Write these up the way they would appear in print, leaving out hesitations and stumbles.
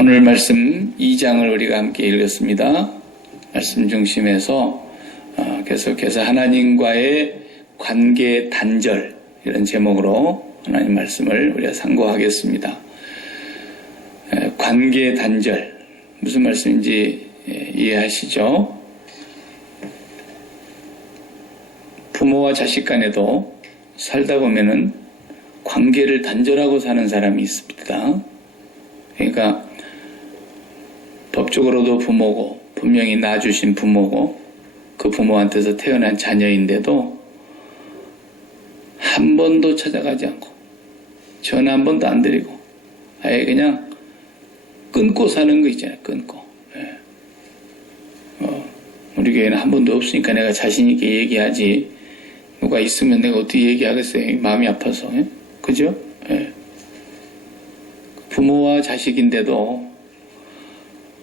오늘 말씀 2장을 우리가 함께 읽었습니다. 말씀 중심에서 계속해서 하나님과의 관계 단절, 이런 제목으로 하나님 말씀을 우리가 상고하겠습니다. 관계 단절, 무슨 말씀인지 이해하시죠? 부모와 자식 간에도 살다 보면은 관계를 단절하고 사는 사람이 있습니다. 그러니까 법적으로도 부모고, 분명히 낳아주신 부모고, 그 부모한테서 태어난 자녀인데도 한 번도 찾아가지 않고 전화 한 번도 안 드리고 아예 그냥 끊고 사는 거 있잖아요. 끊고. 우리 교회는 한 번도 없으니까 내가 자신 있게 얘기하지, 누가 있으면 내가 어떻게 얘기하겠어요. 마음이 아파서. 그죠? 부모와 자식인데도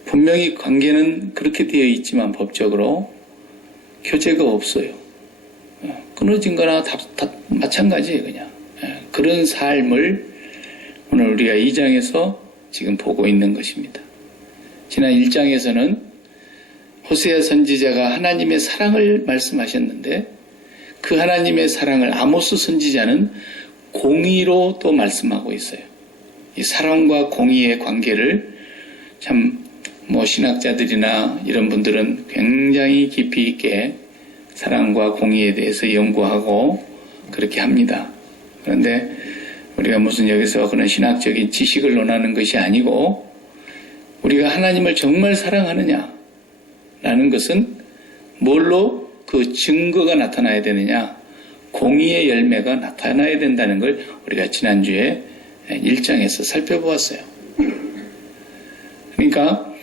분명히 관계는 그렇게 되어 있지만 법적으로 교제가 없어요. 끊어진 거나 다 마찬가지예요. 그냥 그런 삶을 오늘 우리가 2장에서 지금 보고 있는 것입니다. 지난 1장에서는 호세아 선지자가 하나님의 사랑을 말씀하셨는데, 그 하나님의 사랑을 아모스 선지자는 공의로 또 말씀하고 있어요. 이 사랑과 공의의 관계를 참 신학자들이나 이런 분들은 굉장히 깊이 있게 사랑과 공의에 대해서 연구하고 그렇게 합니다. 그런데 우리가 무슨 여기서 그런 신학적인 지식을 논하는 것이 아니고, 우리가 하나님을 정말 사랑하느냐라는 것은 뭘로 그 증거가 나타나야 되느냐, 공의의 열매가 나타나야 된다는 걸 우리가 지난주에 1장에서 살펴보았어요. 그러니까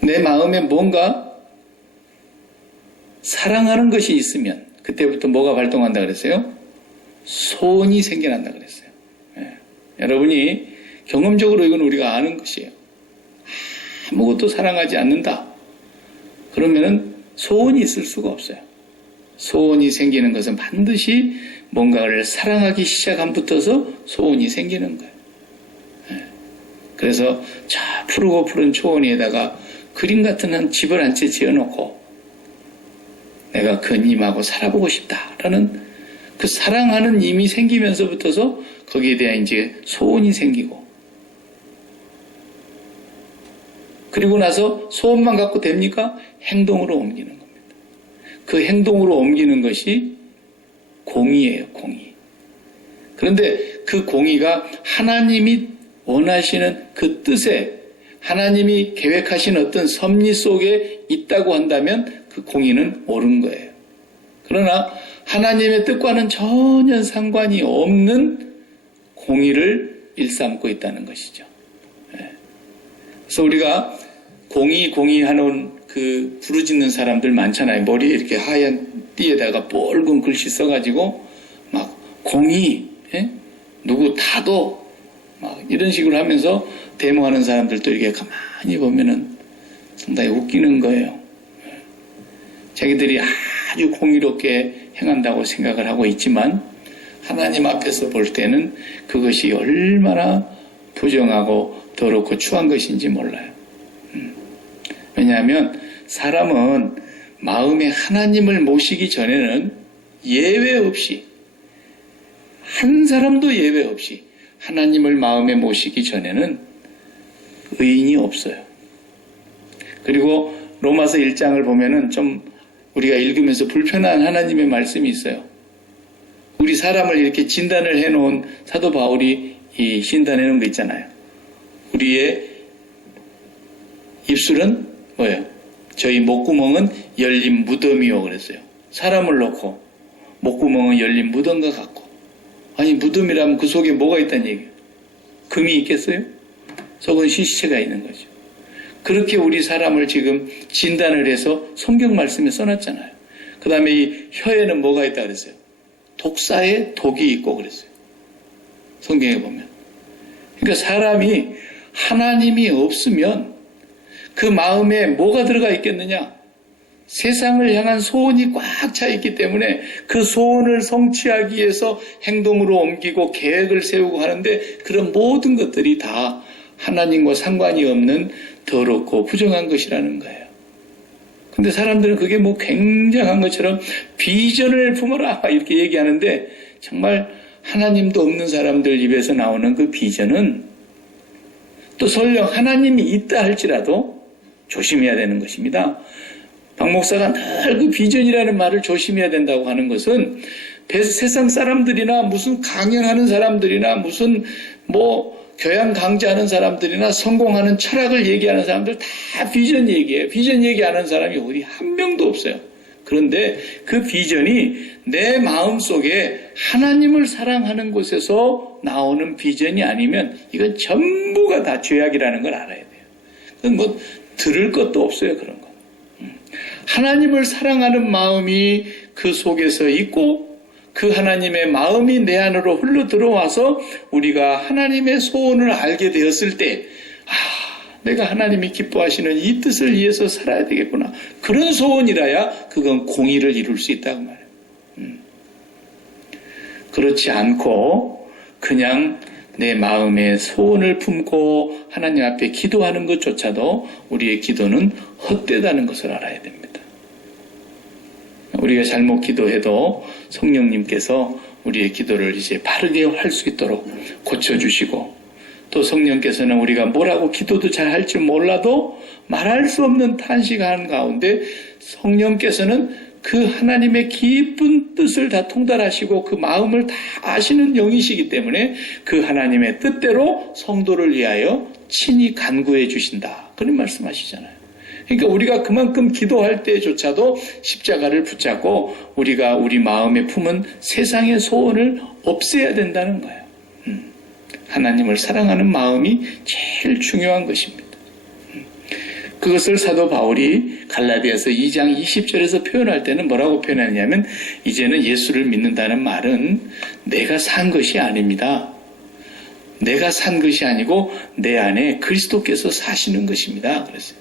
내 마음에 뭔가 사랑하는 것이 있으면 그때부터 뭐가 발동한다 그랬어요? 소원이 생겨난다 그랬어요. 여러분이 경험적으로 이건 우리가 아는 것이에요. 아무것도 사랑하지 않는다 그러면은 소원이 있을 수가 없어요. 소원이 생기는 것은 반드시 뭔가를 사랑하기 시작함부터서 소원이 생기는 거예요. 그래서 저 푸르고 푸른 초원에다가 그림 같은 한 집을 한 채 지어놓고 내가 그 님하고 살아보고 싶다라는 그 사랑하는 님이 생기면서부터서 거기에 대한 이제 소원이 생기고, 그리고 나서 소원만 갖고 됩니까? 행동으로 옮기는 겁니다. 그 행동으로 옮기는 것이 공의예요, 공의. 그런데 그 공의가 하나님이 원하시는 그 뜻에, 하나님이 계획하신 어떤 섭리 속에 있다고 한다면 그 공의는 옳은 거예요. 그러나 하나님의 뜻과는 전혀 상관이 없는 공의를 일삼고 있다는 것이죠. 그래서 우리가 공의 하는 그 부르짖는 사람들 많잖아요. 머리에 이렇게 하얀 띠에다가 뻘건 글씨 써가지고 막 공의, 누구 타도 막 이런 식으로 하면서 데모하는 사람들도 이렇게 가만히 보면은 상당히 웃기는 거예요. 자기들이 아주 공의롭게 행한다고 생각을 하고 있지만 하나님 앞에서 볼 때는 그것이 얼마나 부정하고 더럽고 추한 것인지 몰라요. 왜냐하면 사람은 마음에 하나님을 모시기 전에는 예외 없이, 한 사람도 예외 없이 하나님을 마음에 모시기 전에는 의인이 없어요. 그리고 로마서 1장을 보면은 좀 우리가 읽으면서 불편한 하나님의 말씀이 있어요. 우리 사람을 이렇게 진단을 해놓은 사도 바울이 이 진단해놓은 거 있잖아요. 우리의 입술은 뭐예요? 저희 목구멍은 열린 무덤이요 그랬어요. 사람을 놓고 목구멍은 열린 무덤과 같고, 아니 무덤이라면 그 속에 뭐가 있다는 얘기예요? 금이 있겠어요? 속은 시체가 있는 거죠. 그렇게 우리 사람을 지금 진단을 해서 성경 말씀에 써놨잖아요. 그 다음에 이 혀에는 뭐가 있다 그랬어요? 독사에 독이 있고 그랬어요. 성경에 보면. 그러니까 사람이 하나님이 없으면 그 마음에 뭐가 들어가 있겠느냐? 세상을 향한 소원이 꽉 차 있기 때문에 그 소원을 성취하기 위해서 행동으로 옮기고 계획을 세우고 하는데 그런 모든 것들이 다 하나님과 상관이 없는 더럽고 부정한 것이라는 거예요. 근데 사람들은 그게 뭐 굉장한 것처럼 비전을 품어라 이렇게 얘기하는데 정말 하나님도 없는 사람들 입에서 나오는 그 비전은 또 설령 하나님이 있다 할지라도 조심해야 되는 것입니다. 박 목사가 늘 그 비전이라는 말을 조심해야 된다고 하는 것은 세상 사람들이나 무슨 강연하는 사람들이나 무슨 뭐 교양 강좌하는 사람들이나 성공하는 철학을 얘기하는 사람들 다 비전 얘기해요. 비전 얘기하는 사람이 어디 한 명도 없어요. 그런데 그 비전이 내 마음속에 하나님을 사랑하는 곳에서 나오는 비전이 아니면 이건 전부가 다 죄악이라는 걸 알아야 돼요. 그건 뭐 들을 것도 없어요. 그런 거. 하나님을 사랑하는 마음이 그 속에서 있고 그 하나님의 마음이 내 안으로 흘러 들어와서 우리가 하나님의 소원을 알게 되었을 때 내가 하나님이 기뻐하시는 이 뜻을 위해서 살아야 되겠구나. 그런 소원이라야 그건 공의를 이룰 수 있다고 말해요. 그렇지 않고 그냥 내 마음에 소원을 품고 하나님 앞에 기도하는 것조차도 우리의 기도는 헛되다는 것을 알아야 됩니다. 우리가 잘못 기도해도 성령님께서 우리의 기도를 이제 바르게 할 수 있도록 고쳐주시고 또 성령께서는 우리가 뭐라고 기도도 잘 할 줄 몰라도 말할 수 없는 탄식하는 가운데 성령께서는 그 하나님의 깊은 뜻을 다 통달하시고 그 마음을 다 아시는 영이시기 때문에 그 하나님의 뜻대로 성도를 위하여 친히 간구해 주신다. 그런 말씀하시잖아요. 그러니까 우리가 그만큼 기도할 때조차도 십자가를 붙잡고 우리가 우리 마음에 품은 세상의 소원을 없애야 된다는 거예요. 하나님을 사랑하는 마음이 제일 중요한 것입니다. 그것을 사도 바울이 갈라디아서 2장 20절에서 표현할 때는 뭐라고 표현하냐면 이제는 예수를 믿는다는 말은 내가 산 것이 아닙니다. 내가 산 것이 아니고 내 안에 그리스도께서 사시는 것입니다. 그랬어요.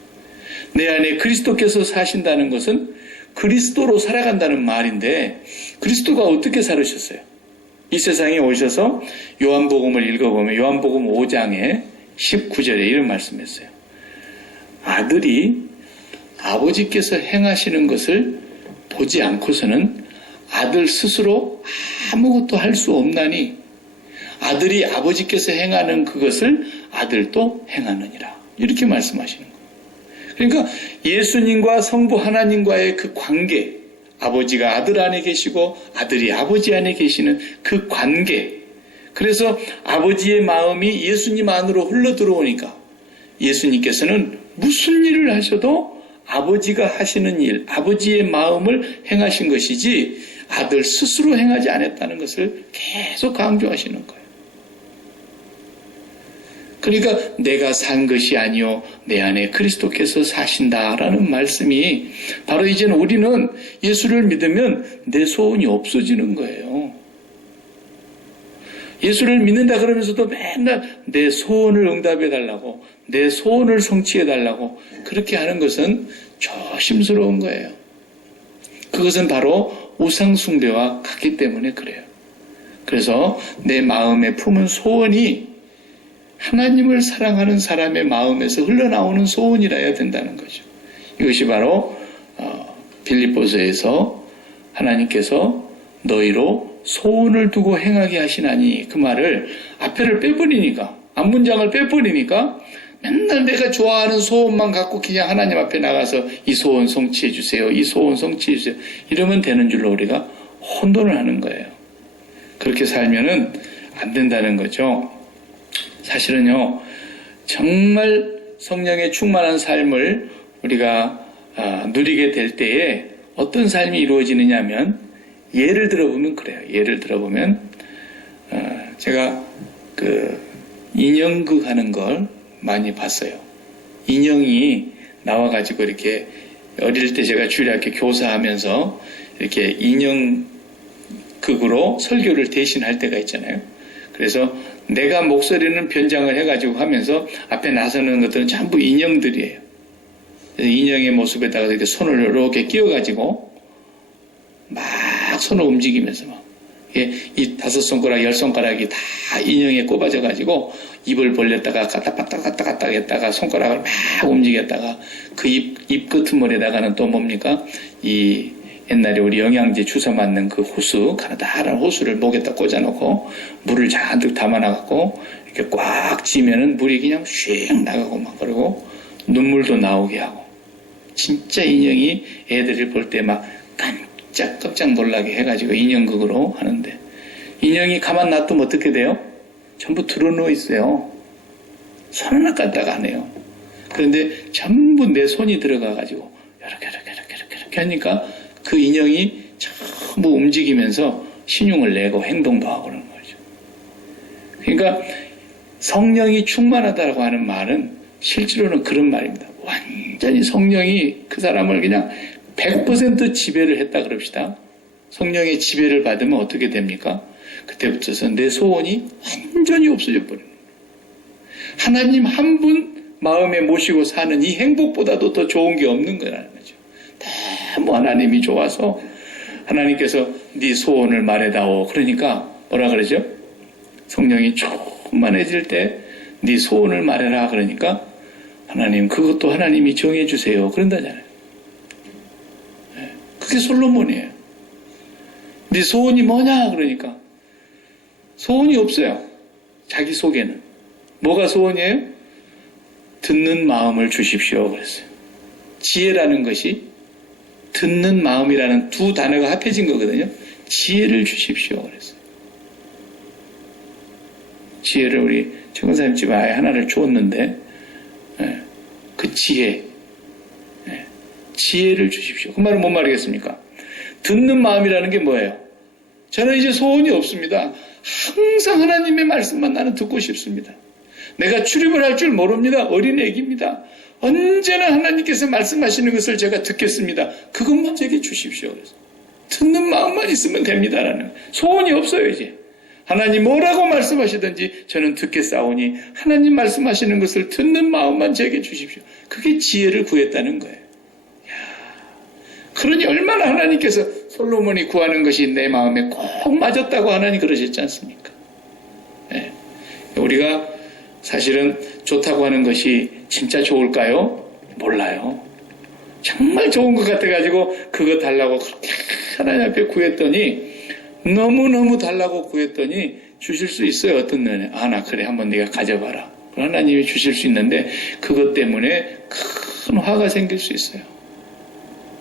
내 안에 그리스도께서 사신다는 것은 그리스도로 살아간다는 말인데 그리스도가 어떻게 살으셨어요? 이 세상에 오셔서 요한복음을 읽어보면 요한복음 5장에 19절에 이런 말씀했어요. 아들이 아버지께서 행하시는 것을 보지 않고서는 아들 스스로 아무것도 할 수 없나니 아들이 아버지께서 행하는 그것을 아들도 행하느니라. 이렇게 말씀하시는 거예요. 그러니까 예수님과 성부 하나님과의 그 관계, 아버지가 아들 안에 계시고 아들이 아버지 안에 계시는 그 관계, 그래서 아버지의 마음이 예수님 안으로 흘러 들어오니까 예수님께서는 무슨 일을 하셔도 아버지가 하시는 일, 아버지의 마음을 행하신 것이지 아들 스스로 행하지 않았다는 것을 계속 강조하시는 거예요. 그러니까 내가 산 것이 아니요 내 안에 그리스도께서 사신다라는 말씀이 바로 이제는 우리는 예수를 믿으면 내 소원이 없어지는 거예요. 예수를 믿는다 그러면서도 맨날 내 소원을 응답해 달라고 내 소원을 성취해 달라고 그렇게 하는 것은 조심스러운 거예요. 그것은 바로 우상 숭배와 같기 때문에 그래요. 그래서 내 마음에 품은 소원이 하나님을 사랑하는 사람의 마음에서 흘러나오는 소원이라야 된다는 거죠. 이것이 바로 빌립보서에서 하나님께서 너희로 소원을 두고 행하게 하시나니 그 말을 앞에를 빼버리니까 앞문장을 빼버리니까 맨날 내가 좋아하는 소원만 갖고 그냥 하나님 앞에 나가서 이 소원 성취해 주세요. 이 소원 성취해 주세요. 이러면 되는 줄로 우리가 혼돈을 하는 거예요. 그렇게 살면은 안 된다는 거죠. 사실은요, 정말 성령에 충만한 삶을 우리가 누리게 될 때에 어떤 삶이 이루어지느냐 하면 예를 들어보면 그래요. 예를 들어보면 제가 그 인형극 하는 걸 많이 봤어요. 인형이 나와가지고 이렇게 어릴 때 제가 주일학교 교사하면서 이렇게 인형극으로 설교를 대신할 때가 있잖아요. 그래서 내가 목소리는 변장을 해가지고 하면서 앞에 나서는 것들은 전부 인형들이에요. 인형의 모습에다가 이렇게 손을 이렇게 끼워가지고 막 손을 움직이면서 막 이 5손가락, 10손가락이 다 인형에 꼽아져가지고 입을 벌렸다가 갔다 갔다 했다가 손가락을 막 움직였다가 그 입 끄트머리에다가는 또 뭡니까? 이 옛날에 우리 영양제 주사 맞는 그 호수, 가느다란 호수를 목에다 꽂아놓고 물을 잔뜩 담아놔갖고 이렇게 꽉 쥐면은 물이 그냥 슉 나가고 막 그러고 눈물도 나오게 하고 진짜 인형이 애들을 볼 때 막 깜짝 놀라게 해가지고 인형극으로 하는데 인형이 가만 놔두면 어떻게 돼요? 전부 드러누워 있어요. 손 하나 까딱 안 해요. 그런데 전부 내 손이 들어가가지고 이렇게 하니까 그 인형이 전부 움직이면서 신용을 내고 행동도 하고 그러는 거죠. 그러니까 성령이 충만하다고 하는 말은 실제로는 그런 말입니다. 완전히 성령이 그 사람을 그냥 100% 지배를 했다 그럽시다. 성령의 지배를 받으면 어떻게 됩니까? 그때부터서 내 소원이 완전히 없어져 버리는 거예요. 하나님 한 분 마음에 모시고 사는 이 행복보다도 더 좋은 게 없는 거라는 거죠. 너무 하나님이 좋아서 하나님께서 네 소원을 말해다오. 그러니까 뭐라 그러죠? 성령이 충만해질 때 네 소원을 말해라. 그러니까 하나님 그것도 하나님이 정해주세요. 그런다잖아요. 그게 솔로몬이에요. 네 소원이 뭐냐? 그러니까 소원이 없어요. 자기 속에는. 뭐가 소원이에요? 듣는 마음을 주십시오. 그랬어요. 지혜라는 것이 듣는 마음이라는 두 단어가 합해진 거거든요. 지혜를 주십시오. 그랬어요. 지혜를 우리 최근사님 집 아이 하나를 주었는데 그 지혜 지혜를 주십시오. 그 말은 뭔 말이겠습니까? 듣는 마음이라는 게 뭐예요? 저는 이제 소원이 없습니다. 항상 하나님의 말씀만 나는 듣고 싶습니다. 내가 출입을 할 줄 모릅니다. 어린 애기입니다. 언제나 하나님께서 말씀하시는 것을 제가 듣겠습니다. 그것만 제게 주십시오. 그래서 듣는 마음만 있으면 됩니다라는 소원이 없어요. 이제 하나님 뭐라고 말씀하시든지 저는 듣겠사오니 하나님 말씀하시는 것을 듣는 마음만 제게 주십시오. 그게 지혜를 구했다는 거예요. 그러니 얼마나 하나님께서 솔로몬이 구하는 것이 내 마음에 꼭 맞았다고 하나님 그러셨지 않습니까? 네. 우리가 사실은 좋다고 하는 것이 진짜 좋을까요? 몰라요. 정말 좋은 것 같아가지고 그거 달라고 그렇게 하나님 앞에 구했더니 너무너무 달라고 구했더니 주실 수 있어요. 어떤 면에. 나 그래 한번 네가 가져봐라. 하나님이 주실 수 있는데 그것 때문에 큰 화가 생길 수 있어요.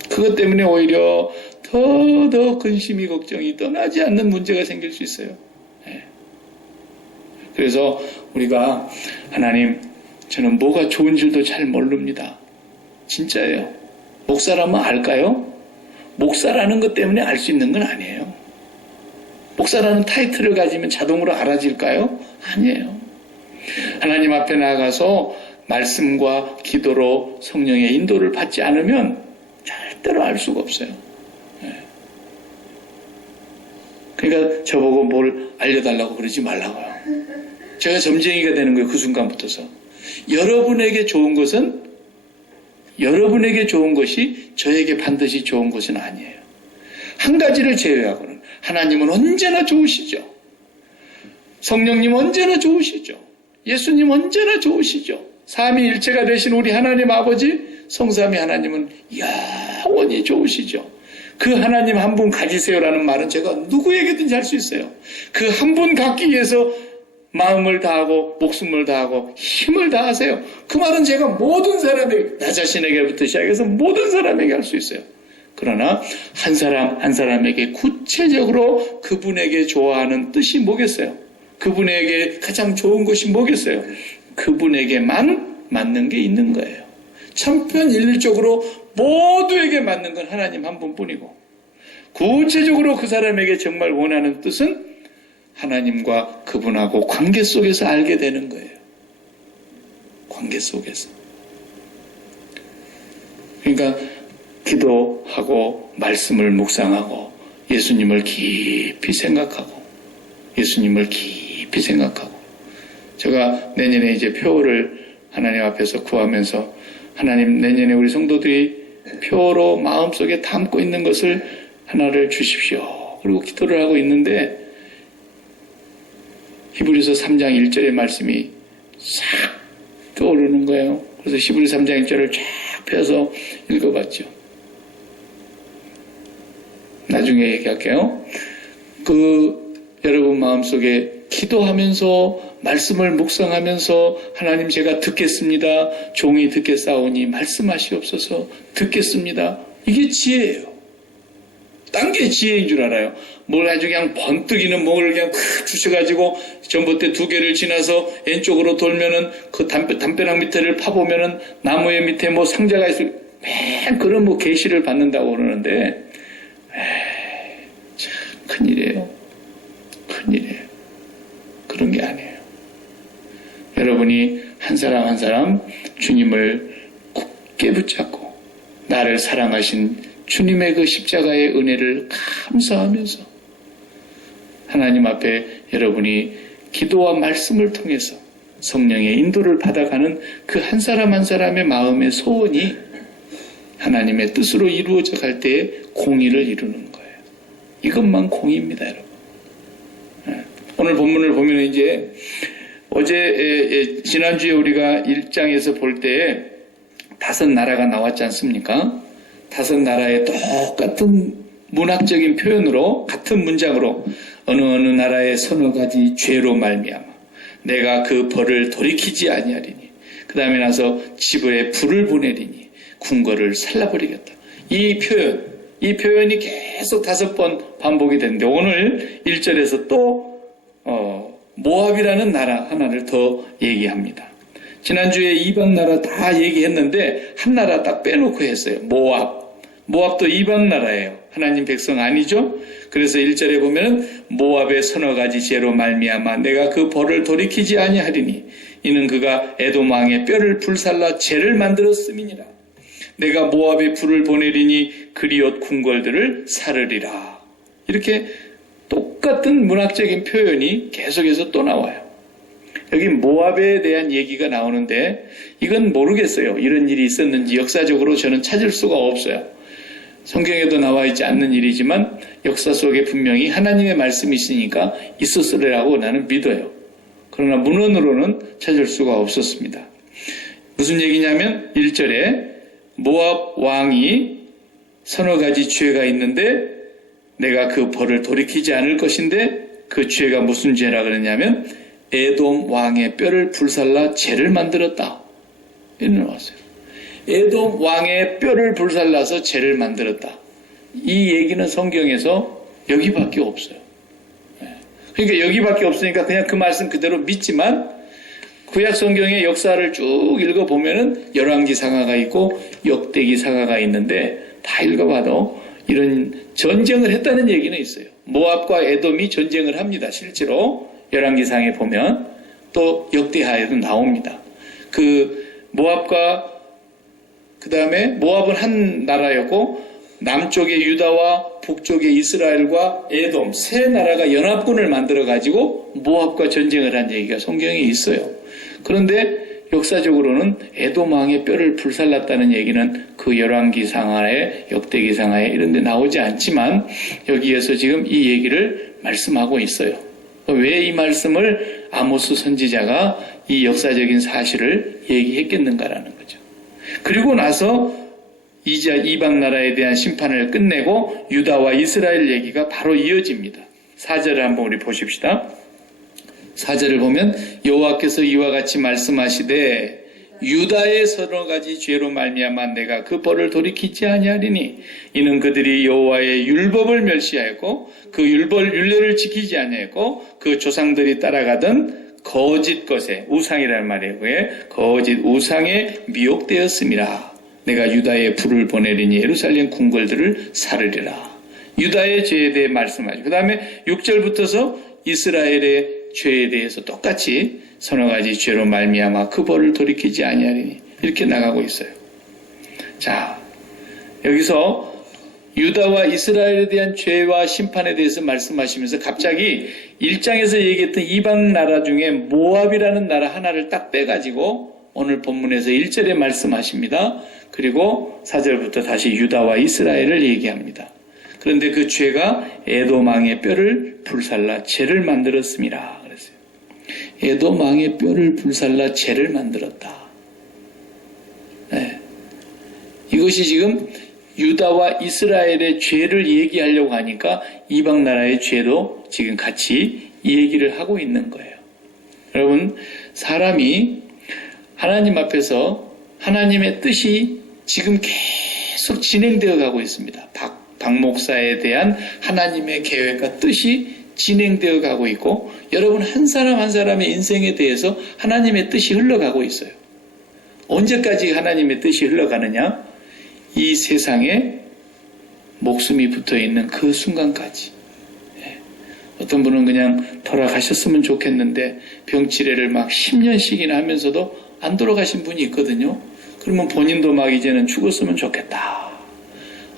그것 때문에 오히려 더 근심이 걱정이 떠나지 않는 문제가 생길 수 있어요. 네. 그래서 우리가 하나님 저는 뭐가 좋은 줄도 잘 모릅니다. 진짜예요. 목사라면 알까요? 목사라는 것 때문에 알 수 있는 건 아니에요. 목사라는 타이틀을 가지면 자동으로 알아질까요? 아니에요. 하나님 앞에 나가서 말씀과 기도로 성령의 인도를 받지 않으면 절대로 알 수가 없어요. 그러니까 저보고 뭘 알려달라고 그러지 말라고요. 제가 점쟁이가 되는 거예요. 그 순간부터서. 여러분에게 좋은 것이 저에게 반드시 좋은 것은 아니에요. 한 가지를 제외하고는 하나님은 언제나 좋으시죠. 성령님 언제나 좋으시죠. 예수님 언제나 좋으시죠. 삼위일체가 되신 우리 하나님 아버지 성삼위 하나님은 영원히 좋으시죠. 그 하나님 한 분 가지세요라는 말은 제가 누구에게든지 할 수 있어요. 그 한 분 갖기 위해서 마음을 다하고 목숨을 다하고 힘을 다하세요. 그 말은 제가 모든 사람에게, 나 자신에게부터 시작해서 모든 사람에게 할 수 있어요. 그러나 한 사람 한 사람에게 구체적으로 그분에게 좋아하는 뜻이 뭐겠어요? 그분에게 가장 좋은 것이 뭐겠어요? 그분에게만 맞는 게 있는 거예요. 천편일률적으로 모두에게 맞는 건 하나님 한 분뿐이고 구체적으로 그 사람에게 정말 원하는 뜻은 하나님과 그분하고 관계 속에서 알게 되는 거예요. 관계 속에서. 그러니까 기도하고 말씀을 묵상하고 예수님을 깊이 생각하고 제가 내년에 이제 표를 하나님 앞에서 구하면서 하나님 내년에 우리 성도들이 표로 마음속에 담고 있는 것을 하나를 주십시오. 그리고 기도를 하고 있는데 히브리서 3장 1절의 말씀이 싹 떠오르는 거예요. 그래서 히브리 3장 1절을 쫙 펴서 읽어봤죠. 나중에 얘기할게요. 여러분 마음속에 기도하면서 말씀을 묵상하면서 하나님 제가 듣겠습니다. 종이 듣겠사오니 말씀하시옵소서. 듣겠습니다. 이게 지혜예요. 딴 게 지혜인 줄 알아요. 뭘 아주 그냥 번뜩이는 뭘 그냥 주셔가지고 전봇대 2개를 지나서 왼쪽으로 돌면은 그 담벼락 밑에를 파보면은 나무의 밑에 뭐 상자가 있을 맨 그런 뭐 계시를 받는다고 그러는데 참 큰일이에요. 큰일이에요. 그런 게 아니에요. 여러분이 한 사람 한 사람 주님을 굳게 붙잡고 나를 사랑하신 주님의 그 십자가의 은혜를 감사하면서 하나님 앞에 여러분이 기도와 말씀을 통해서 성령의 인도를 받아가는 그 한 사람 한 사람의 마음의 소원이 하나님의 뜻으로 이루어져 갈 때에 공의를 이루는 거예요. 이것만 공의입니다, 여러분. 오늘 본문을 보면 이제 어제 지난주에 우리가 1장에서 볼 때에 5나라가 나왔지 않습니까? 5나라의 똑같은 문학적인 표현으로 같은 문장으로 어느 나라의 서너 가지 죄로 말미암아 내가 그 벌을 돌이키지 아니하리니 그 다음에 나서 지불에 불을 보내리니 궁궐을 살라버리겠다. 이 표현이 계속 5번 반복이 되는데 오늘 1절에서 또 모압이라는 나라 하나를 더 얘기합니다. 지난주에 이방 나라 다 얘기했는데 한 나라 딱 빼놓고 했어요. 모압도 이방 나라예요. 하나님 백성 아니죠? 그래서 1절에 보면은 모압의 서너 가지 죄로 말미암아 내가 그 벌을 돌이키지 아니하리니 이는 그가 에돔 왕의 뼈를 불살라 죄를 만들었음이니라. 내가 모압에 불을 보내리니 그리옷 궁궐들을 사르리라. 이렇게 똑같은 문학적인 표현이 계속해서 또 나와요. 여기 모압에 대한 얘기가 나오는데 이건 모르겠어요. 이런 일이 있었는지 역사적으로 저는 찾을 수가 없어요. 성경에도 나와 있지 않는 일이지만 역사 속에 분명히 하나님의 말씀이 있으니까 있었으리라고 나는 믿어요. 그러나 문헌으로는 찾을 수가 없었습니다. 무슨 얘기냐면 1절에 모압 왕이 서너 가지 죄가 있는데 내가 그 벌을 돌이키지 않을 것인데 그 죄가 무슨 죄라 그러냐면 에돔 왕의 뼈를 불살라 죄를 만들었다. 이렇게 나왔어요. 에돔 왕의 뼈를 불살라서 죄를 만들었다. 이 얘기는 성경에서 여기밖에 없어요. 그러니까 여기밖에 없으니까 그냥 그 말씀 그대로 믿지만 구약 성경의 역사를 쭉 읽어보면은 열왕기상하가 있고 역대기상하가 있는데 다 읽어봐도 이런 전쟁을 했다는 얘기는 있어요. 모압과 에돔이 전쟁을 합니다. 실제로 열왕기상에 보면 또 역대하에도 나옵니다. 모압과 그 다음에 모압은 한 나라였고 남쪽의 유다와 북쪽의 이스라엘과 에돔 세 나라가 연합군을 만들어 가지고 모압과 전쟁을 한 얘기가 성경에 있어요. 그런데 역사적으로는 에돔 왕의 뼈를 불살랐다는 얘기는 그 열왕기상하에 역대기상하에 이런 데 나오지 않지만 여기에서 지금 이 얘기를 말씀하고 있어요. 왜 이 말씀을 아모스 선지자가 이 역사적인 사실을 얘기했겠는가라는 거죠. 그리고 나서 이제 이방 나라에 대한 심판을 끝내고 유다와 이스라엘 얘기가 바로 이어집니다. 4절을 한번 우리 보십시다. 4절을 보면 여호와께서 이와 같이 말씀하시되 유다의 서너 가지 죄로 말미암아 내가 그 벌을 돌이키지 아니하리니 이는 그들이 여호와의 율법을 멸시하였고 그 율례를 지키지 아니하였고 그 조상들이 따라가던 거짓 것에 우상이라는 말이에요. 거짓 우상에 미혹되었음이라. 내가 유다에 불을 보내리니 예루살렘 궁궐들을 사르리라. 유다의 죄에 대해 말씀하죠. 그 다음에 6절부터서 이스라엘의 죄에 대해서 똑같이 서너 가지 죄로 말미암아 그 벌을 돌이키지 아니하리니 이렇게 나가고 있어요. 자, 여기서 유다와 이스라엘에 대한 죄와 심판에 대해서 말씀하시면서 갑자기 1장에서 얘기했던 이방 나라 중에 모압이라는 나라 하나를 딱 빼가지고 오늘 본문에서 1절에 말씀하십니다. 그리고 4절부터 다시 유다와 이스라엘을 얘기합니다. 그런데 그 죄가 에돔왕의 뼈를 불살라 죄를 만들었습니다. 그랬어요. 에돔왕의 뼈를 불살라 죄를 만들었다. 네. 이것이 지금 유다와 이스라엘의 죄를 얘기하려고 하니까 이방 나라의 죄도 지금 같이 이 얘기를 하고 있는 거예요. 여러분, 사람이 하나님 앞에서 하나님의 뜻이 지금 계속 진행되어 가고 있습니다. 박 목사에 대한 하나님의 계획과 뜻이 진행되어 가고 있고, 여러분 한 사람 한 사람의 인생에 대해서 하나님의 뜻이 흘러가고 있어요. 언제까지 하나님의 뜻이 흘러가느냐? 이 세상에 목숨이 붙어있는 그 순간까지. 어떤 분은 그냥 돌아가셨으면 좋겠는데 병치레를 막 10년씩이나 하면서도 안 돌아가신 분이 있거든요. 그러면 본인도 막 이제는 죽었으면 좋겠다.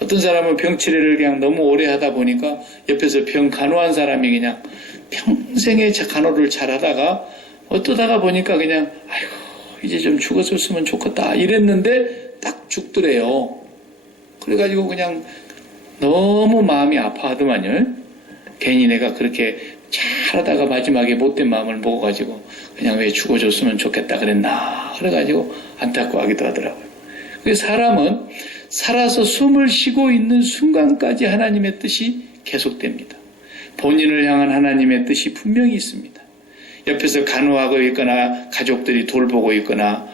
어떤 사람은 병치레를 그냥 너무 오래 하다 보니까 옆에서 병 간호한 사람이 그냥 평생의 간호를 잘하다가 어떠다가 보니까 그냥 아이고 이제 좀 죽었으면 좋겠다 이랬는데 딱 죽더래요. 그래가지고 그냥 너무 마음이 아파하더만요. 괜히 내가 그렇게 잘하다가 마지막에 못된 마음을 먹어가지고 그냥 왜 죽어줬으면 좋겠다 그랬나 그래가지고 안타까워하기도 하더라고요. 그래서 사람은 살아서 숨을 쉬고 있는 순간까지 하나님의 뜻이 계속됩니다. 본인을 향한 하나님의 뜻이 분명히 있습니다. 옆에서 간호하고 있거나 가족들이 돌보고 있거나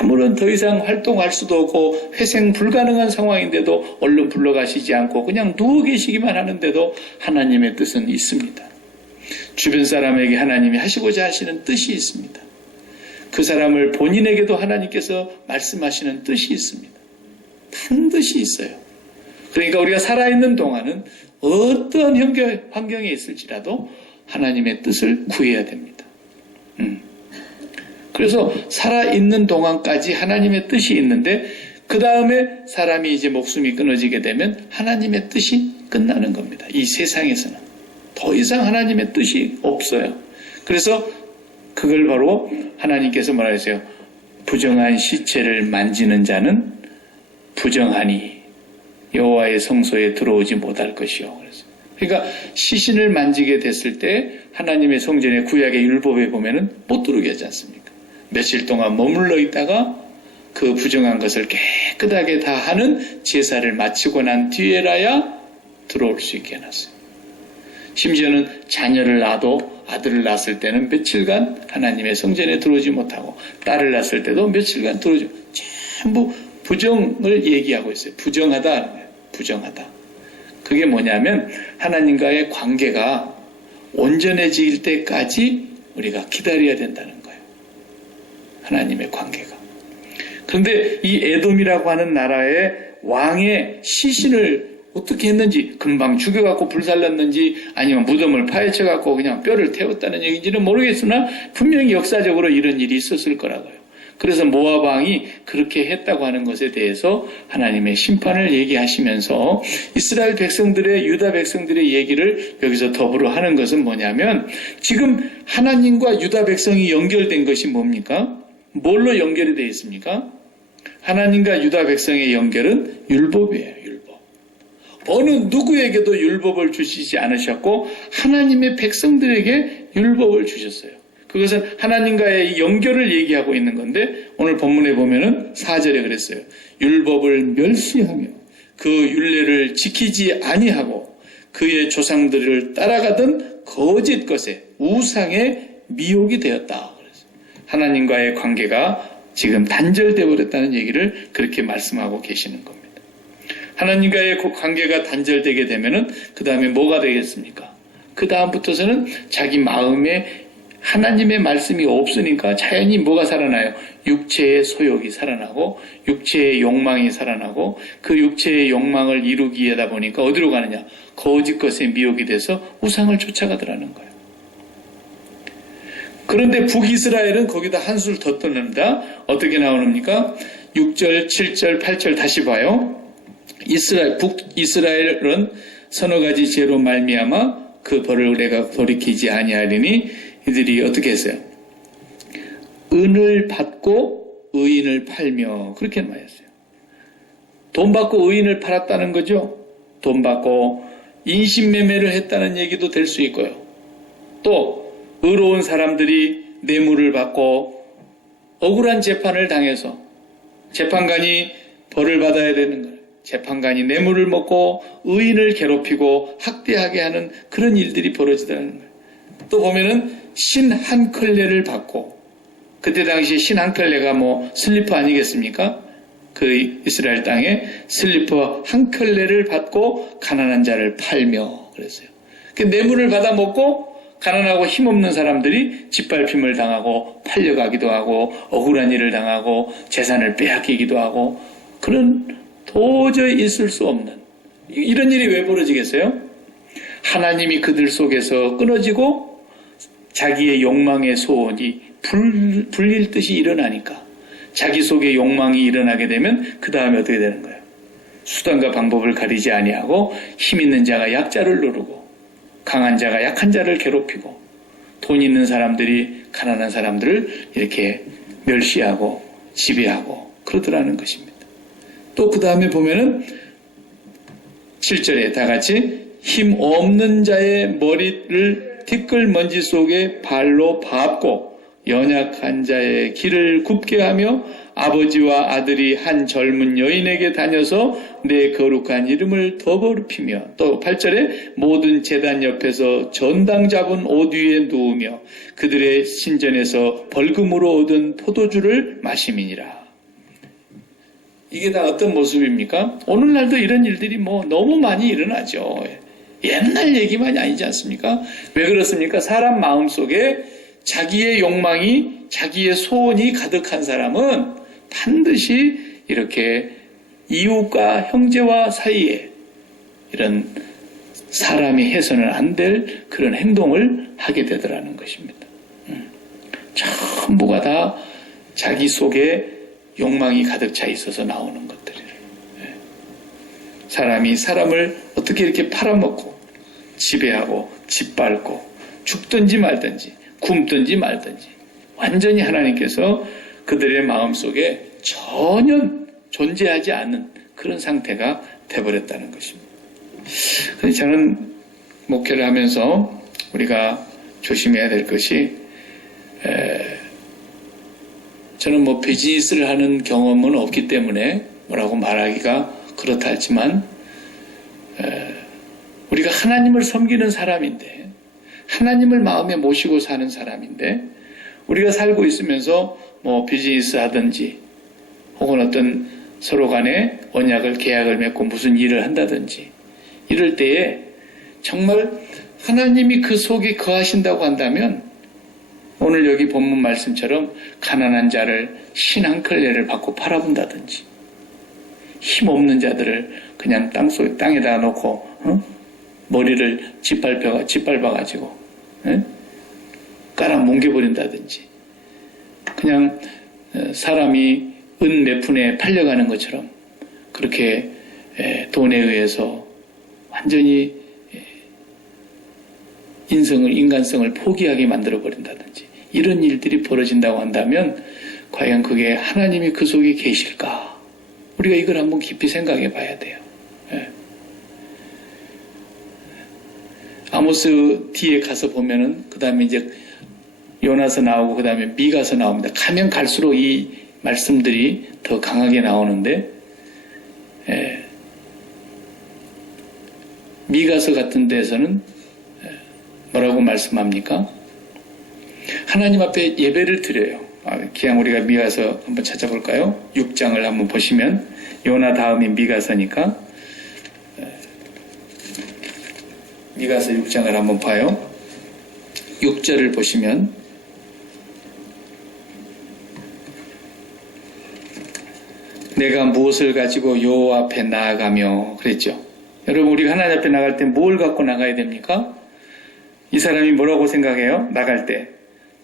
아무런 더 이상 활동할 수도 없고 회생 불가능한 상황인데도 얼른 불러가시지 않고 그냥 누워 계시기만 하는데도 하나님의 뜻은 있습니다. 주변 사람에게 하나님이 하시고자 하시는 뜻이 있습니다. 그 사람을 본인에게도 하나님께서 말씀하시는 뜻이 있습니다. 반드시 있어요. 그러니까 우리가 살아있는 동안은 어떤 환경에 있을지라도 하나님의 뜻을 구해야 됩니다. 그래서 살아있는 동안까지 하나님의 뜻이 있는데 그 다음에 사람이 이제 목숨이 끊어지게 되면 하나님의 뜻이 끝나는 겁니다. 이 세상에서는 더 이상 하나님의 뜻이 없어요. 그래서 그걸 바로 하나님께서 뭐라 했어요? 부정한 시체를 만지는 자는 부정하니 여호와의 성소에 들어오지 못할 것이요. 그러니까 시신을 만지게 됐을 때 하나님의 성전의 구약의 율법에 보면은 못 들어오게 하지 않습니까? 며칠 동안 머물러 있다가 그 부정한 것을 깨끗하게 다 하는 제사를 마치고 난 뒤에라야 들어올 수 있게 해놨어요. 심지어는 자녀를 낳아도 아들을 낳았을 때는 며칠간 하나님의 성전에 들어오지 못하고 딸을 낳았을 때도 며칠간 들어오지 전부 부정을 얘기하고 있어요. 부정하다. 부정하다. 그게 뭐냐면 하나님과의 관계가 온전해질 때까지 우리가 기다려야 된다는 거예요. 하나님의 관계가. 그런데 이 에돔이라고 하는 나라의 왕의 시신을 어떻게 했는지, 금방 죽여갖고 불살랐는지 아니면 무덤을 파헤쳐갖고 그냥 뼈를 태웠다는 얘기인지는 모르겠으나 분명히 역사적으로 이런 일이 있었을 거라고요. 그래서 모압 왕이 그렇게 했다고 하는 것에 대해서 하나님의 심판을 얘기하시면서 이스라엘 백성들의, 유다 백성들의 얘기를 여기서 더불어 하는 것은 뭐냐면, 지금 하나님과 유다 백성이 연결된 것이 뭡니까? 뭘로 연결이 되어 있습니까? 하나님과 유다 백성의 연결은 율법이에요. 율법. 어느 누구에게도 율법을 주시지 않으셨고 하나님의 백성들에게 율법을 주셨어요. 그것은 하나님과의 연결을 얘기하고 있는 건데, 오늘 본문에 보면은 4절에 그랬어요. 율법을 멸시하며 그 율례를 지키지 아니하고 그의 조상들을 따라가던 거짓 것에, 우상의 미혹이 되었다. 하나님과의 관계가 지금 단절되어 버렸다는 얘기를 그렇게 말씀하고 계시는 겁니다. 하나님과의 관계가 단절되게 되면은 그 다음에 뭐가 되겠습니까? 그 다음부터서는 자기 마음에 하나님의 말씀이 없으니까 자연히 뭐가 살아나요? 육체의 소욕이 살아나고 육체의 욕망이 살아나고 그 육체의 욕망을 이루기 하다 보니까 어디로 가느냐? 거짓 것에 미혹이 돼서 우상을 쫓아가더라는 거예요. 그런데 북이스라엘은 거기다 한술 더 떠납니다. 어떻게 나오는입니까? 6절, 7절, 8절 다시 봐요. 북이스라엘은 서너 가지 죄로 말미암아 그 벌을 내가 돌이키지 아니하리니 이들이 어떻게 했어요? 은을 받고 의인을 팔며 그렇게 말했어요. 돈 받고 의인을 팔았다는 거죠. 돈 받고 인신매매를 했다는 얘기도 될 수 있고요. 또 의로운 사람들이 뇌물을 받고 억울한 재판을 당해서 재판관이 벌을 받아야 되는 거예요. 재판관이 뇌물을 먹고 의인을 괴롭히고 학대하게 하는 그런 일들이 벌어지다는 거예요. 또 보면은 신 한 켤레를 받고, 그때 당시 신 한 켤레가 뭐 슬리퍼 아니겠습니까? 그 이스라엘 땅에 슬리퍼 한 켤레를 받고 가난한 자를 팔며 그랬어요. 그 뇌물을 받아 먹고 가난하고 힘없는 사람들이 짓밟힘을 당하고 팔려가기도 하고 억울한 일을 당하고 재산을 빼앗기기도 하고, 그런 도저히 있을 수 없는 이런 일이 왜 벌어지겠어요? 하나님이 그들 속에서 끊어지고 자기의 욕망의 소원이 불릴 듯이 일어나니까, 자기 속에 욕망이 일어나게 되면 그 다음에 어떻게 되는 거예요? 수단과 방법을 가리지 아니하고 힘 있는 자가 약자를 누르고 강한 자가 약한 자를 괴롭히고 돈 있는 사람들이 가난한 사람들을 이렇게 멸시하고 지배하고 그러더라는 것입니다. 또 그 다음에 보면은 7절에 다 같이 힘 없는 자의 머리를 티끌먼지 속에 발로 밟고 연약한 자의 길을 굽게 하며 아버지와 아들이 한 젊은 여인에게 다녀서 내 거룩한 이름을 더럽히며, 또 8절에 모든 제단 옆에서 전당 잡은 옷 위에 누우며 그들의 신전에서 벌금으로 얻은 포도주를 마심이니라. 이게 다 어떤 모습입니까? 오늘날도 이런 일들이 뭐 너무 많이 일어나죠. 옛날 얘기만이 아니지 않습니까? 왜 그렇습니까? 사람 마음속에 자기의 욕망이, 자기의 소원이 가득한 사람은 반드시 이렇게 이웃과 형제와 사이에 이런 사람이 해서는 안 될 그런 행동을 하게 되더라는 것입니다. 전부가 다 자기 속에 욕망이 가득 차 있어서 나오는 것들이에요. 사람이 사람을 어떻게 이렇게 팔아먹고 지배하고 짓밟고 죽든지 말든지 굶든지 말든지 완전히 하나님께서 그들의 마음속에 전혀 존재하지 않는 그런 상태가 되어버렸다는 것입니다. 그래서 저는 목회를 하면서 우리가 조심해야 될 것이, 저는 뭐 비즈니스를 하는 경험은 없기 때문에 뭐라고 말하기가 그렇다 했지만, 우리가 하나님을 섬기는 사람인데, 하나님을 마음에 모시고 사는 사람인데, 우리가 살고 있으면서 뭐 비즈니스 하든지 혹은 어떤 서로 간에 언약을 계약을 맺고 무슨 일을 한다든지 이럴 때에 정말 하나님이 그 속에 거하신다고 한다면, 오늘 여기 본문 말씀처럼 가난한 자를 신 한 켤레를 받고 팔아본다든지, 힘없는 자들을 그냥 땅에다 놓고 머리를 짓밟아가지고 깔아 뭉개버린다든지, 그냥 사람이 은 몇 푼에 팔려가는 것처럼 그렇게 돈에 의해서 완전히 인간성을 포기하게 만들어버린다든지 이런 일들이 벌어진다고 한다면 과연 그게 하나님이 그 속에 계실까? 우리가 이걸 한번 깊이 생각해 봐야 돼요. 아모스 뒤에 가서 보면은 그 다음에 이제 요나서 나오고 그 다음에 미가서 나옵니다. 가면 갈수록 이 말씀들이 더 강하게 나오는데, 미가서 같은 데서는 뭐라고 말씀합니까? 하나님 앞에 예배를 드려요. 그냥 우리가 미가서 한번 찾아볼까요? 6장을 한번 보시면, 요나 다음이 미가서니까 미가서 6장을 한번 봐요. 6절을 보시면 내가 무엇을 가지고 여호와 앞에 나아가며 그랬죠. 여러분, 우리가 하나님 앞에 나갈 때 뭘 갖고 나가야 됩니까? 이 사람이 뭐라고 생각해요? 나갈 때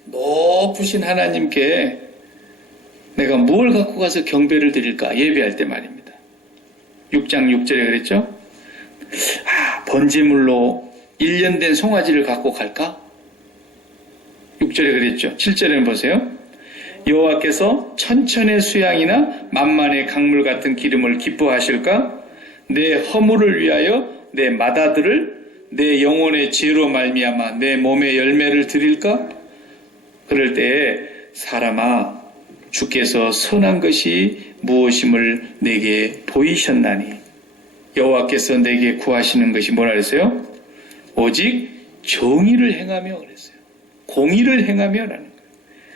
높으신 하나님께 내가 뭘 갖고 가서 경배를 드릴까? 예배할 때 말입니다. 6장 6절에 그랬죠. 번제물로 1년 된 송아지를 갖고 갈까? 6절에 그랬죠. 7절에는 보세요. 여호와께서 천천의 수양이나 만만의 강물 같은 기름을 기뻐하실까? 내 허물을 위하여 내 맏아들을 내 영혼의 죄로 말미암아 내 몸의 열매를 드릴까? 그럴 때에 사람아 주께서 선한 것이 무엇임을 내게 보이셨나니 여호와께서 내게 구하시는 것이 뭐라 그랬어요? 오직 정의를 행하며 그랬어요. 공의를 행하며라는 거예요.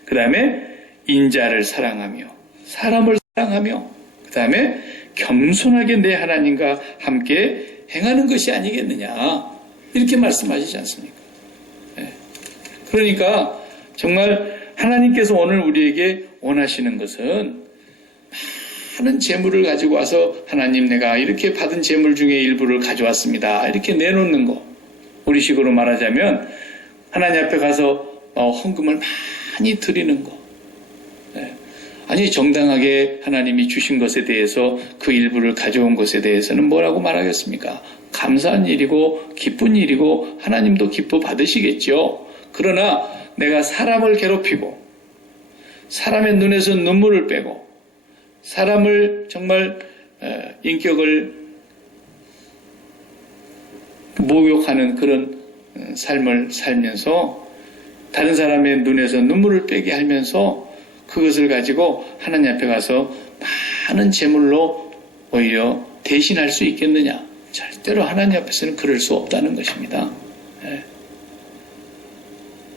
그 다음에 인자를 사랑하며 사람을 사랑하며 그 다음에 겸손하게 내 하나님과 함께 행하는 것이 아니겠느냐 이렇게 말씀하시지 않습니까? 네. 그러니까 정말 하나님께서 오늘 우리에게 원하시는 것은 많은 재물을 가지고 와서 하나님 내가 이렇게 받은 재물 중에 일부를 가져왔습니다. 이렇게 내놓는 거. 우리식으로 말하자면 하나님 앞에 가서 헌금을 많이 드리는 거. 네. 아니 정당하게 하나님이 주신 것에 대해서 그 일부를 가져온 것에 대해서는 뭐라고 말하겠습니까? 감사한 일이고 기쁜 일이고 하나님도 기뻐 받으시겠죠. 그러나 내가 사람을 괴롭히고 사람의 눈에서 눈물을 빼고 사람을 정말 인격을 모욕하는 그런 삶을 살면서 다른 사람의 눈에서 눈물을 빼게 하면서 그것을 가지고 하나님 앞에 가서 많은 재물로 오히려 대신할 수 있겠느냐? 절대로 하나님 앞에서는 그럴 수 없다는 것입니다.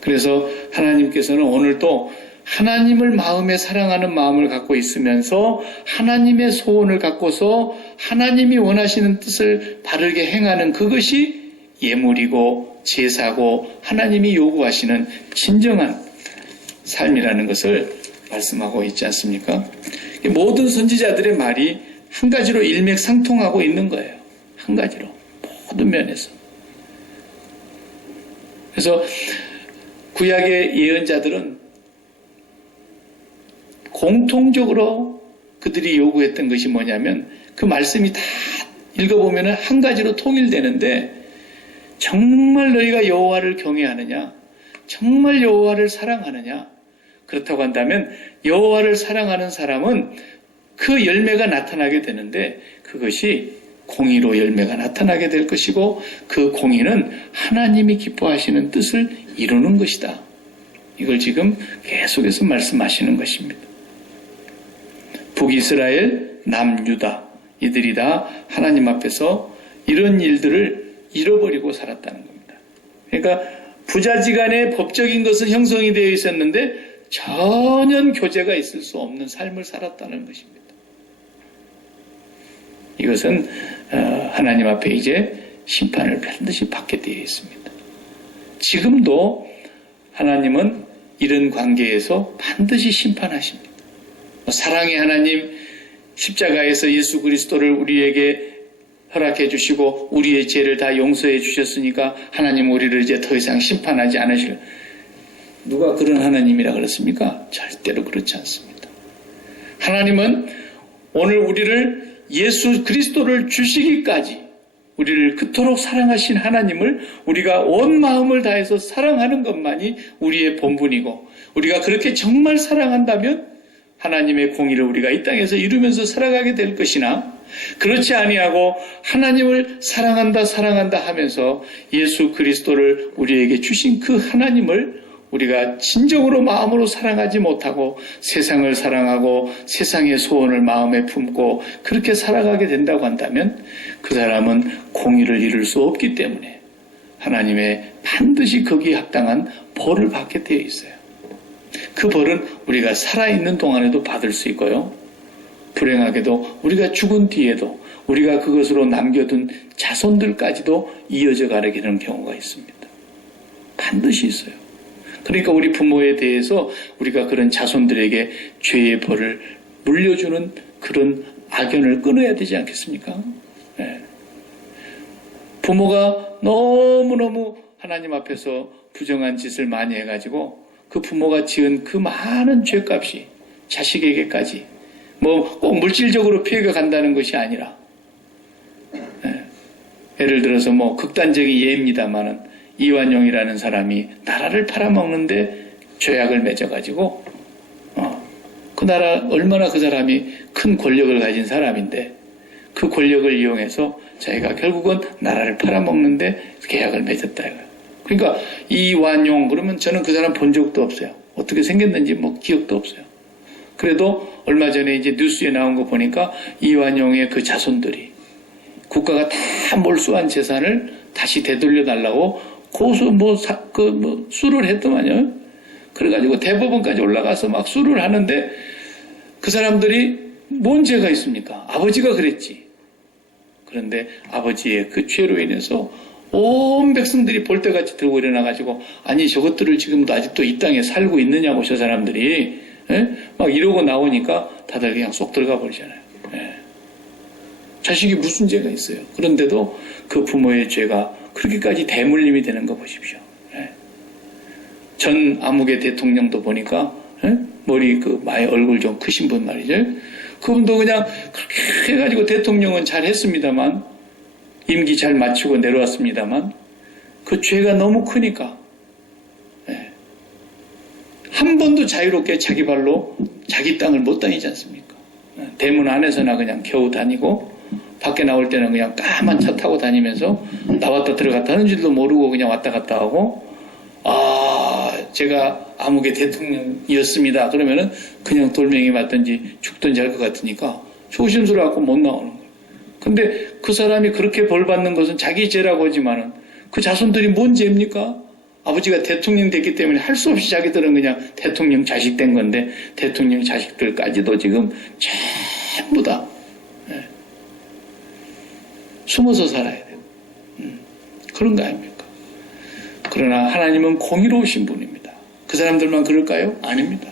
그래서 하나님께서는 오늘도 하나님을 마음에 사랑하는 마음을 갖고 있으면서 하나님의 소원을 갖고서 하나님이 원하시는 뜻을 바르게 행하는 그것이 예물이고 제사고 하나님이 요구하시는 진정한 삶이라는 것을 말씀하고 있지 않습니까? 모든 선지자들의 말이 한 가지로 일맥상통하고 있는 거예요. 한 가지로. 모든 면에서. 그래서 구약의 예언자들은 공통적으로 그들이 요구했던 것이 뭐냐면 그 말씀이 다 읽어보면 한 가지로 통일되는데 정말 너희가 여호와를 경외하느냐? 정말 여호와를 사랑하느냐? 그렇다고 한다면 여호와를 사랑하는 사람은 그 열매가 나타나게 되는데 그것이 공의로 열매가 나타나게 될 것이고 그 공의는 하나님이 기뻐하시는 뜻을 이루는 것이다. 이걸 지금 계속해서 말씀하시는 것입니다. 북이스라엘, 남유다 이들이 다 하나님 앞에서 이런 일들을 잃어버리고 살았다는 겁니다. 그러니까 부자지간에 법적인 것은 형성이 되어 있었는데 전혀 교제가 있을 수 없는 삶을 살았다는 것입니다. 이것은 하나님 앞에 이제 심판을 반드시 받게 되어 있습니다. 지금도 하나님은 이런 관계에서 반드시 심판하십니다. 사랑의 하나님 십자가에서 예수 그리스도를 우리에게 허락해 주시고 우리의 죄를 다 용서해 주셨으니까 하나님 우리를 이제 더 이상 심판하지 않으실 누가 그런 하나님이라 그랬습니까? 절대로 그렇지 않습니다. 하나님은 오늘 우리를 예수 그리스도를 주시기까지 우리를 그토록 사랑하신 하나님을 우리가 온 마음을 다해서 사랑하는 것만이 우리의 본분이고 우리가 그렇게 정말 사랑한다면 하나님의 공의를 우리가 이 땅에서 이루면서 살아가게 될 것이나 그렇지 아니하고 하나님을 사랑한다 하면서 예수 그리스도를 우리에게 주신 그 하나님을 우리가 진정으로 마음으로 사랑하지 못하고 세상을 사랑하고 세상의 소원을 마음에 품고 그렇게 살아가게 된다고 한다면 그 사람은 공의를 이룰 수 없기 때문에 하나님의 반드시 거기에 합당한 벌을 받게 되어 있어요. 그 벌은 우리가 살아있는 동안에도 받을 수 있고요. 불행하게도 우리가 죽은 뒤에도 우리가 그것으로 남겨둔 자손들까지도 이어져 가게 되는 경우가 있습니다. 반드시 있어요. 그러니까 우리 부모에 대해서 우리가 그런 자손들에게 죄의 벌을 물려주는 그런 악연을 끊어야 되지 않겠습니까? 네. 부모가 너무너무 하나님 앞에서 부정한 짓을 많이 해가지고 그 부모가 지은 그 많은 죄값이 자식에게까지 뭐 꼭 물질적으로 피해가 간다는 것이 아니라 예를 들어서 뭐 극단적인 예입니다만은 이완용이라는 사람이 나라를 팔아먹는데 죄악을 맺어가지고 그 나라 얼마나 그 사람이 큰 권력을 가진 사람인데 그 권력을 이용해서 자기가 결국은 나라를 팔아먹는데 계약을 맺었다 이거예요. 그러니까 이완용 그러면 저는 그 사람 본 적도 없어요. 어떻게 생겼는지 뭐 기억도 없어요. 그래도 얼마 전에 이제 뉴스에 나온 거 보니까 이완용의 그 자손들이 국가가 다 몰수한 재산을 다시 되돌려 달라고 수를 했더만요. 그래가지고 대법원까지 올라가서 막 수를 하는데 그 사람들이 뭔 죄가 있습니까? 아버지가 그랬지. 그런데 아버지의 그 죄로 인해서 온 백성들이 볼때같이 들고 일어나가지고 아니 저것들을 지금도 아직도 이 땅에 살고 있느냐고 저 사람들이 막 이러고 나오니까 다들 그냥 쏙 들어가 버리잖아요. 자식이 무슨 죄가 있어요. 그런데도 그 부모의 죄가 그렇게까지 대물림이 되는 거 보십시오. 전 아무개 대통령도 보니까 머리 많이 얼굴 좀 크신 분 말이죠. 그분도 그냥 그렇게 해가지고 대통령은 잘 했습니다만 임기 잘 마치고 내려왔습니다만 그 죄가 너무 크니까 한 번도 자유롭게 자기 발로 자기 땅을 못 다니지 않습니까? 대문 안에서나 그냥 겨우 다니고 밖에 나올 때는 그냥 까만 차 타고 다니면서 나왔다 들어갔다 하는 줄도 모르고 그냥 왔다 갔다 하고 제가 아무개 대통령이었습니다. 그러면은 그냥 돌멩이 맞든지 죽든지 할 것 같으니까 조심스러워갖고 못 나오는 거예요. 근데 그 사람이 그렇게 벌 받는 것은 자기 죄라고 하지만은 그 자손들이 뭔 죄입니까? 아버지가 대통령 됐기 때문에 할 수 없이 자기들은 그냥 대통령 자식 된 건데 대통령 자식들까지도 지금 전부 다 숨어서 살아야 돼요. 그런 거 아닙니까? 그러나 하나님은 공의로우신 분입니다. 그 사람들만 그럴까요? 아닙니다.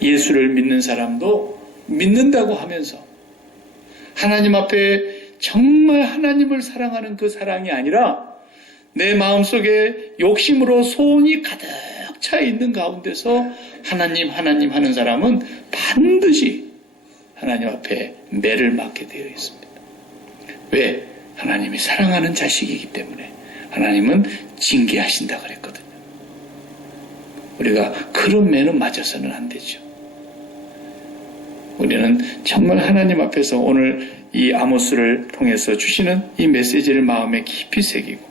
예수를 믿는 사람도 믿는다고 하면서 하나님 앞에 정말 하나님을 사랑하는 그 사랑이 아니라 내 마음속에 욕심으로 소원이 가득 차 있는 가운데서 하나님 하는 사람은 반드시 하나님 앞에 매를 맞게 되어 있습니다. 왜? 하나님이 사랑하는 자식이기 때문에 하나님은 징계하신다 그랬거든요. 우리가 그런 매는 맞아서는 안 되죠. 우리는 정말 하나님 앞에서 오늘 이 아모스를 통해서 주시는 이 메시지를 마음에 깊이 새기고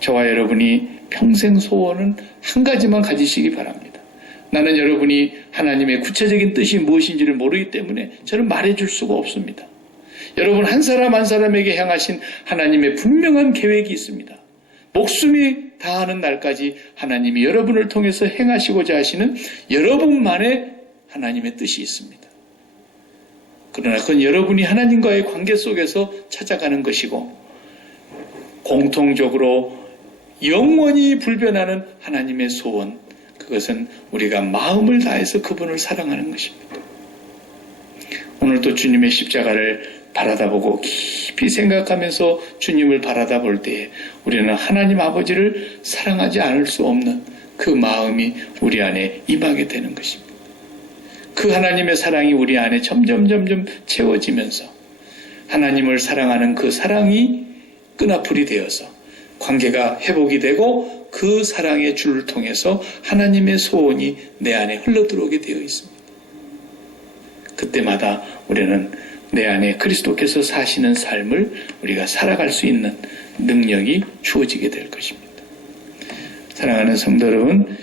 저와 여러분이 평생 소원은 한 가지만 가지시기 바랍니다. 나는 여러분이 하나님의 구체적인 뜻이 무엇인지를 모르기 때문에 저는 말해줄 수가 없습니다. 여러분 한 사람 한 사람에게 향하신 하나님의 분명한 계획이 있습니다. 목숨이 다하는 날까지 하나님이 여러분을 통해서 행하시고자 하시는 여러분만의 하나님의 뜻이 있습니다. 그러나 그건 여러분이 하나님과의 관계 속에서 찾아가는 것이고 공통적으로 영원히 불변하는 하나님의 소원, 그것은 우리가 마음을 다해서 그분을 사랑하는 것입니다. 오늘도 주님의 십자가를 바라다보고 깊이 생각하면서 주님을 바라다볼 때에 우리는 하나님 아버지를 사랑하지 않을 수 없는 그 마음이 우리 안에 임하게 되는 것입니다. 그 하나님의 사랑이 우리 안에 점점 채워지면서 하나님을 사랑하는 그 사랑이 끈아풀이 되어서 관계가 회복이 되고 그 사랑의 줄을 통해서 하나님의 소원이 내 안에 흘러들어오게 되어 있습니다. 그때마다 우리는 내 안에 그리스도께서 사시는 삶을 우리가 살아갈 수 있는 능력이 주어지게 될 것입니다. 사랑하는 성도 여러분,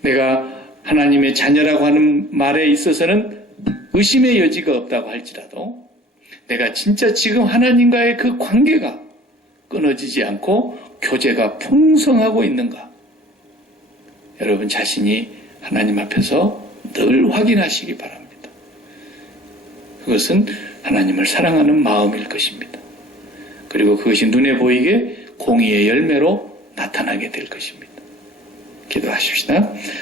내가 하나님의 자녀라고 하는 말에 있어서는 의심의 여지가 없다고 할지라도 내가 진짜 지금 하나님과의 그 관계가 끊어지지 않고 교제가 풍성하고 있는가? 여러분 자신이 하나님 앞에서 늘 확인하시기 바랍니다. 그것은 하나님을 사랑하는 마음일 것입니다. 그리고 그것이 눈에 보이게 공의의 열매로 나타나게 될 것입니다. 기도하십시다.